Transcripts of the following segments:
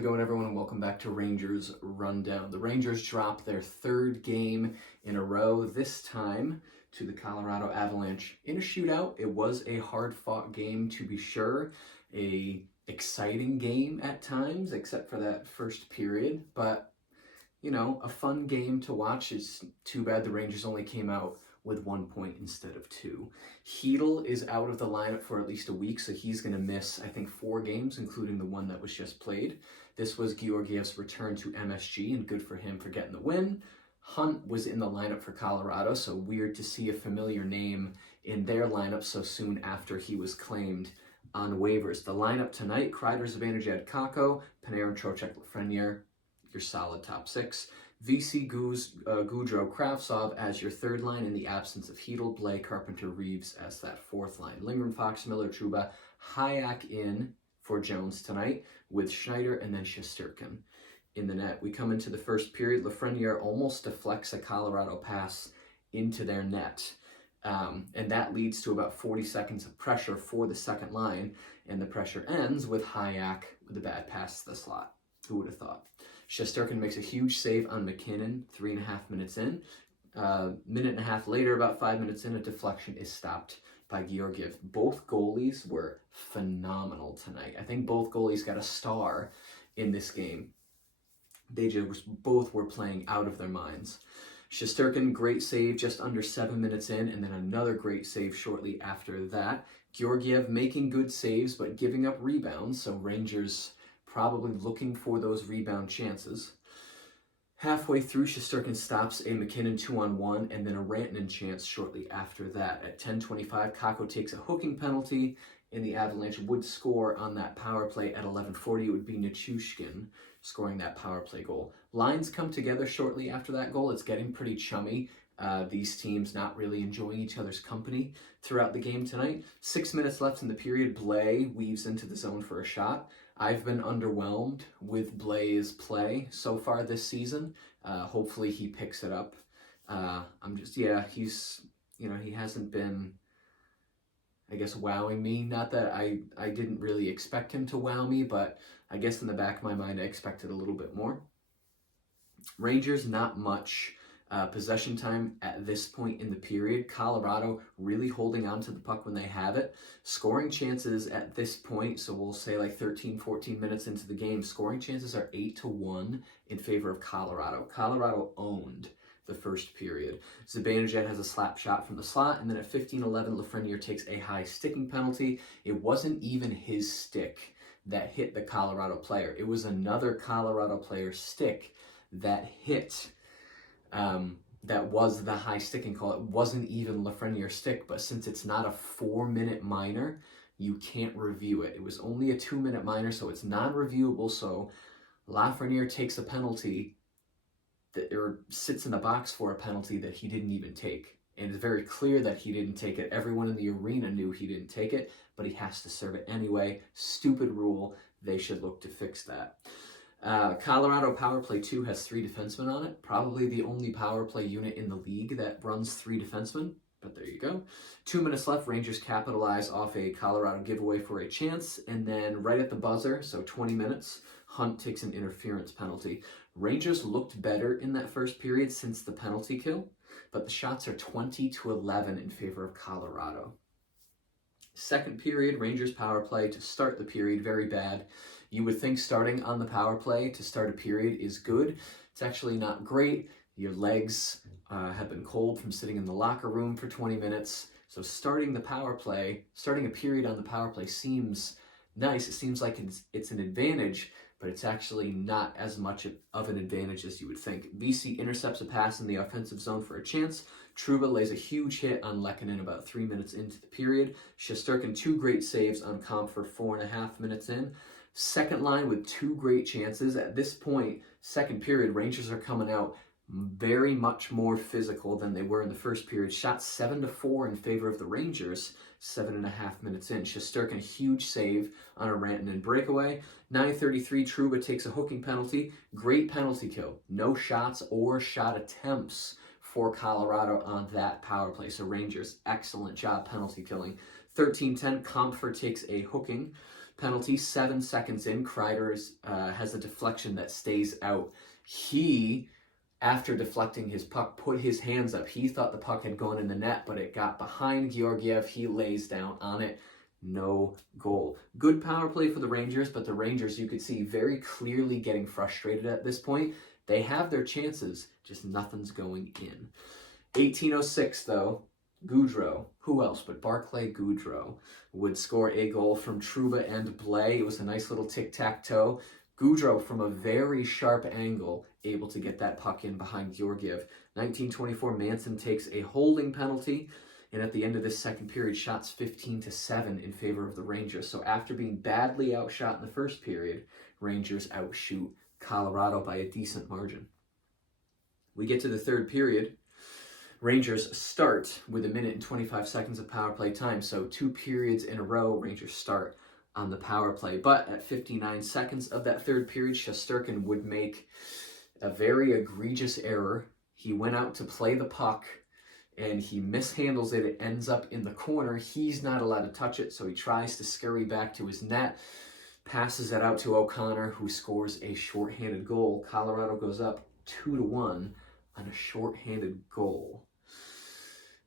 it going, everyone, and welcome back to Rangers Rundown. The Rangers dropped their third game in a row, this time to the Colorado Avalanche in a shootout. It was a hard-fought game, to be sure, a exciting game at times, except for that first period, but, you know, a fun game to watch. It's too bad the Rangers only came out with 1 point instead of 2. Hedl is out of the lineup for at least a week, so he's going to miss, I think, 4 games, including the one that was just played. This was Georgiev's return to MSG, and good for him for getting the win. Hunt was in the lineup for Colorado, so weird to see a familiar name in their lineup so soon after he was claimed on waivers. The lineup tonight: Kreider, Zibanejad, Kakko, Panarin, Trocheck, Lafreniere, your solid top 6. VC, Goudreau, Kravtsov as your third line in the absence of Hedl, Blais, Carpenter, Reeves as that fourth line. Lindgren, Fox, Miller, Trouba, Hayek in for Jones tonight with Schneider and then Shesterkin in the net. We come into the first period. Lafreniere almost deflects a Colorado pass into their net. And that leads to about 40 seconds of pressure for the second line. And the pressure ends with Hayek with a bad pass to the slot. Who would have thought? Shesterkin makes a huge save on McKinnon 3.5 minutes in. Minute and a half later, about 5 minutes in, a deflection is stopped by Georgiev. Both goalies were phenomenal tonight. I think both goalies got a star in this game. They just both were playing out of their minds. Shesterkin, great save just under 7 minutes in, and then another great save shortly after that. Georgiev making good saves, but giving up rebounds, so Rangers probably looking for those rebound chances. Halfway through, Shesterkin stops a McKinnon 2-on-1 and then a Rantanen chance shortly after that. At 10:25, Kakko takes a hooking penalty, and the Avalanche would score on that power play. At 11:40, it would be Nichushkin scoring that power play goal. Lines come together shortly after that goal. It's getting pretty chummy. These teams not really enjoying each other's company throughout the game tonight. 6 minutes left in the period. Blais weaves into the zone for a shot. I've been underwhelmed with Blais' play so far this season. Hopefully he picks it up. He hasn't been, I guess, wowing me. Not that I didn't really expect him to wow me, but I guess in the back of my mind I expected a little bit more. Rangers, not much possession time at this point in the period. Colorado really holding on to the puck when they have it. Scoring chances at this point, so we'll say like 13, 14 minutes into the game, scoring chances are 8-1 in favor of Colorado. Colorado owned the first period. Zibanejad has a slap shot from the slot, and then at 15:11, Lafreniere takes a high sticking penalty. It wasn't even his stick that hit the Colorado player. It was another Colorado player's stick that hit. That was the high sticking call. It wasn't even Lafreniere's stick, but since it's not a 4-minute minor, you can't review it. It was only a 2-minute minor, so it's non-reviewable. So Lafreniere takes a penalty or sits in the box for a penalty that he didn't even take. And it's very clear that he didn't take it. Everyone in the arena knew he didn't take it, but he has to serve it anyway. Stupid rule. They should look to fix that. Colorado Power Play 2 has 3 defensemen on it. Probably the only power play unit in the league that runs 3 defensemen, but there you go. 2 minutes left. Rangers capitalize off a Colorado giveaway for a chance, and then right at the buzzer, so 20 minutes, Hunt takes an interference penalty. Rangers looked better in that first period since the penalty kill, but the shots are 20-11 in favor of Colorado. Second period, Rangers power play to start the period, very bad. You would think starting on the power play to start a period is good. It's actually not great. Your legs have been cold from sitting in the locker room for 20 minutes. So starting a period on the power play seems nice. It seems like it's an advantage, but it's actually not as much of an advantage as you would think. VC intercepts a pass in the offensive zone for a chance. Trouba lays a huge hit on Lehkonen about 3 minutes into the period. Shesterkin, 2 great saves on Comfer 4.5 minutes in. Second line with 2 great chances. At this point, second period, Rangers are coming out very much more physical than they were in the first period. Shot 7-4 in favor of the Rangers, 7.5 minutes in. Shesterkin, huge save on a Rantanen breakaway. 9:33, Trouba takes a hooking penalty. Great penalty kill. No shots or shot attempts for Colorado on that power play. So Rangers, excellent job penalty killing. 13-10, Comfort takes a hooking penalty. 7 seconds in, Kreider has a deflection that stays out. He, after deflecting his puck, put his hands up. He thought the puck had gone in the net, but it got behind Georgiev. He lays down on it. No goal. Good power play for the Rangers, but the Rangers, you could see, very clearly getting frustrated at this point. They have their chances, just nothing's going in. 18:06, though, Gaudreau, who else but Barclay Gaudreau, would score a goal from Trouba and Blais. It was a nice little tic-tac-toe. Gaudreau, from a very sharp angle, able to get that puck in behind Georgiev. 19:24, Manson takes a holding penalty. And at the end of this second period, shots 15-7 in favor of the Rangers. So after being badly outshot in the first period, Rangers outshoot Colorado by a decent margin. We get to the third period. Rangers start with 1 minute and 25 seconds of power play time. So 2 periods in a row, Rangers start on the power play. But at 59 seconds of that third period, Shesterkin would make a very egregious error. He went out to play the puck, and he mishandles it. It ends up in the corner. He's not allowed to touch it, so he tries to scurry back to his net, passes it out to O'Connor, who scores a shorthanded goal. Colorado goes up 2-1 on a shorthanded goal.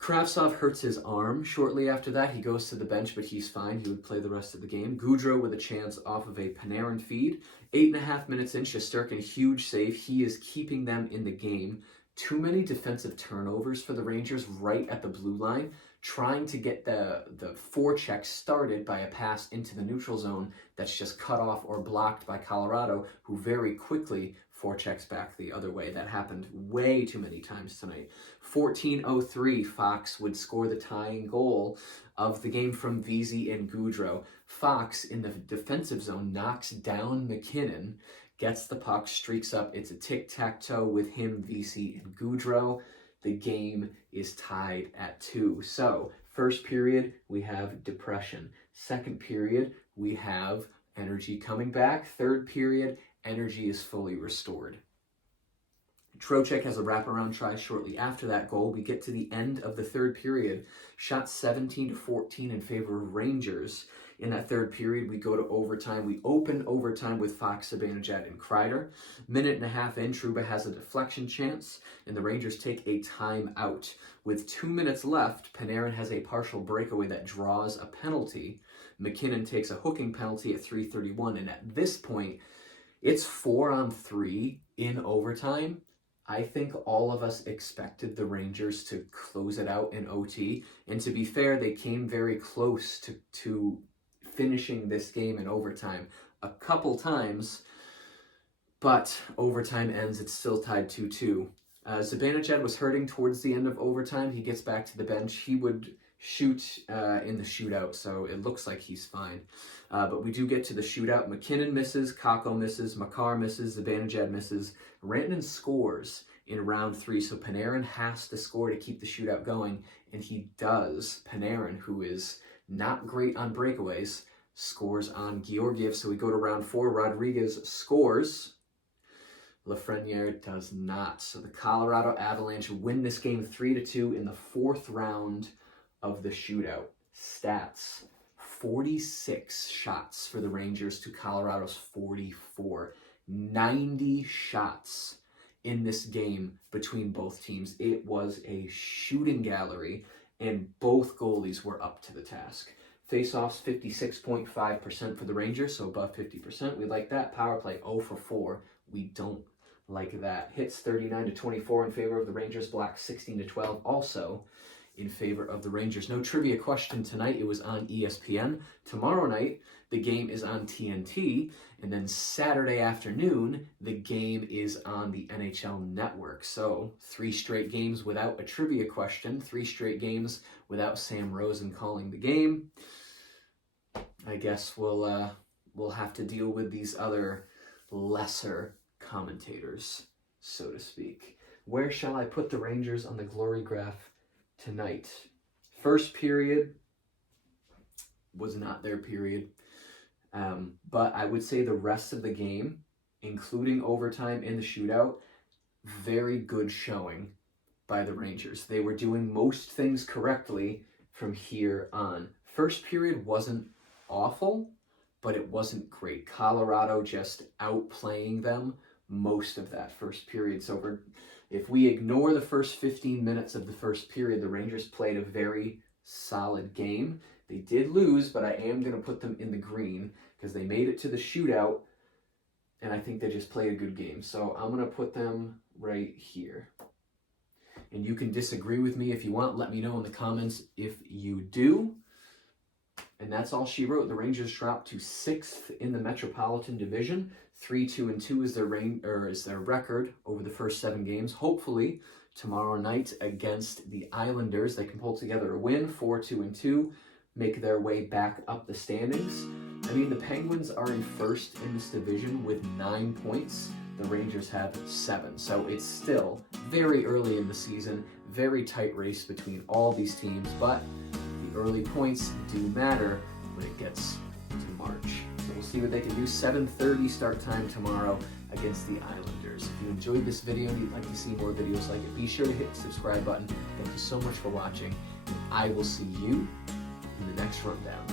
Kravtsov hurts his arm. Shortly after that, he goes to the bench, but he's fine. He would play the rest of the game. Gaudreau with a chance off of a Panarin feed. 8.5 minutes in, Shesterkin, huge save. He is keeping them in the game. Too many defensive turnovers for the Rangers right at the blue line, trying to get the forecheck started by a pass into the neutral zone that's just cut off or blocked by Colorado, who very quickly forechecks back the other way. That happened way too many times tonight. 14:03, Fox would score the tying goal of the game from Vesey and Gaudreau. Fox, in the defensive zone, knocks down McKinnon, gets the puck, streaks up. It's a tic-tac-toe with him, Vesey, and Gaudreau. The game is tied at 2. So, first period, we have depression. Second period, we have energy coming back. Third period, energy is fully restored. Trocheck has a wraparound try shortly after that goal. We get to the end of the third period. Shot 17-14 in favor of Rangers. In that third period, we go to overtime. We open overtime with Fox, Zibanejad, and Kreider. 1.5 minutes in, Trouba has a deflection chance, and the Rangers take a timeout. With 2 minutes left, Panarin has a partial breakaway that draws a penalty. McKinnon takes a hooking penalty at 3:31, and at this point, it's 4-on-3 in overtime. I think all of us expected the Rangers to close it out in OT, and to be fair, they came very close to finishing this game in overtime a couple times, but overtime ends, it's still tied 2-2. Zibanejad was hurting towards the end of overtime. He gets back to the bench. He would shoot in the shootout, so it looks like he's fine. But we do get to the shootout. McKinnon misses, Kakko misses, Makar misses, Zibanejad misses. Rantanen scores in round 3, so Panarin has to score to keep the shootout going, and he does. Panarin, who is not great on breakaways, scores on Georgiev. So we go to round 4. Rodriguez scores. Lafreniere does not. So the Colorado Avalanche win this game 3-2 in the 4th round of the shootout. Stats: 46 shots for the Rangers to Colorado's 44. 90 shots in this game between both teams. It was a shooting gallery, and both goalies were up to the task. Face-offs, 56.5% for the Rangers, so above 50%. We like that. Power play, 0 for 4. We don't like that. Hits, 39-24 in favor of the Rangers. Blocks, 16-12, also in favor of the Rangers. No trivia question tonight. It was on ESPN. Tomorrow night, the game is on TNT. And then Saturday afternoon, the game is on the NHL Network. So 3 straight games without a trivia question. 3 straight games without Sam Rosen calling the game. I guess we'll have to deal with these other lesser commentators, so to speak. Where shall I put the Rangers on the glory graph tonight? First period was not their period. But I would say the rest of the game, including overtime and the shootout, very good showing by the Rangers. They were doing most things correctly from here on. First period wasn't awful, but it wasn't great. Colorado just outplaying them most of that first period. So if we ignore the first 15 minutes of the first period, the Rangers played a very solid game. They did lose, but I am going to put them in the green because they made it to the shootout, and I think they just played a good game. So I'm going to put them right here. And you can disagree with me if you want. Let me know in the comments if you do. And that's all she wrote. The Rangers dropped to 6th in the Metropolitan Division. 3-2-2 is their record over the first 7 games. Hopefully, tomorrow night against the Islanders, they can pull together a win, 4-2-2, make their way back up the standings. I mean, the Penguins are in first in this division with 9 points. The Rangers have 7. So it's still very early in the season, very tight race between all these teams, but the early points do matter when it gets to March. So we'll see what they can do. 7:30 start time tomorrow against the Islanders. If you enjoyed this video and you'd like to see more videos like it, be sure to hit the subscribe button. Thank you so much for watching, and I will see you in the next rundown.